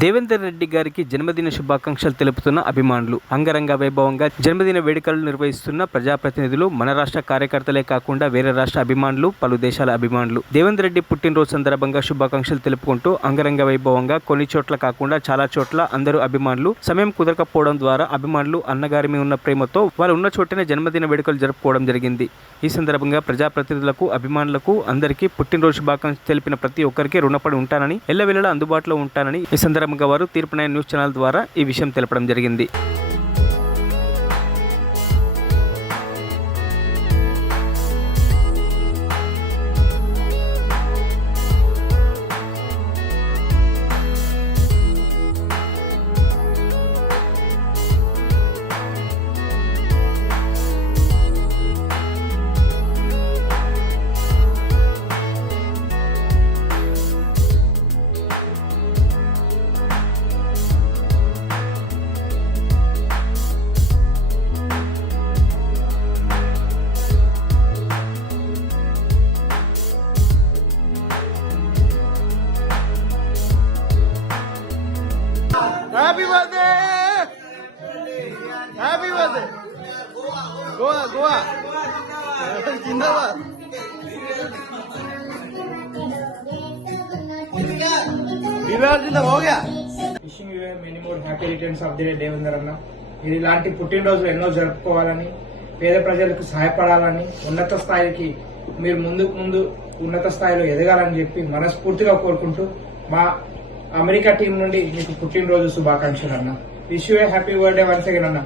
దేవేందర్ రెడ్డి గారికి జన్మదిన శుభాకాంక్షలు తెలుపుతున్న అభిమానులు. అంగరంగ వైభవంగా జన్మదిన వేడుకలు నిర్వహిస్తున్న ప్రజాప్రతినిధులు, మన రాష్ట్ర కార్యకర్తలే కాకుండా వేరే రాష్ట్ర అభిమానులు, పలు దేశాల అభిమానులు దేవేందర్ రెడ్డి పుట్టినరోజు సందర్భంగా శుభాకాంక్షలు తెలుపుకుంటూ అంగరంగ వైభవంగా కొన్ని చోట్ల కాకుండా చాలా చోట్ల అందరూ అభిమానులు సమయం కుదరకపోవడం ద్వారా అభిమానులు అన్నగారి మీద ఉన్న ప్రేమతో వాళ్ళు ఉన్న చోటనే జన్మదిన వేడుకలు జరుపుకోవడం జరిగింది. ఈ సందర్భంగా ప్రజాప్రతినిధులకు, అభిమానులకు అందరికీ పుట్టినరోజు శుభాకాంక్షలు తెలిపిన ప్రతి ఒక్కరికి రుణపడి ఉంటానని, ఎల్లవేళలా అందుబాటులో ఉంటానని ఈ సందర్భంగా వారు తీర్పు 9 న్యూస్ ఛానల్ ద్వారా ఈ విషయం తెలపడం జరిగింది. Happy birthday! Happy birthday! Goa, Goa! Zindabad! Zindabad हो गया. Wishing you many more happy returns of the day, Devender అన్న. మీరు ఇలాంటి పుట్టినరోజులు ఎన్నో జరుపుకోవాలని, పేద ప్రజలకు సహాయపడాలని, ఉన్నత స్థాయికి మీరు ముందు ఉన్నత స్థాయిలో ఎదగాలని చెప్పి మనస్ఫూర్తిగా కోరుకుంటూ మా అమెరికా టీం నుండి మీకు పుట్టినరోజు శుభాకాంక్షలు అన్న. Wish you happy birthday once again అన్న.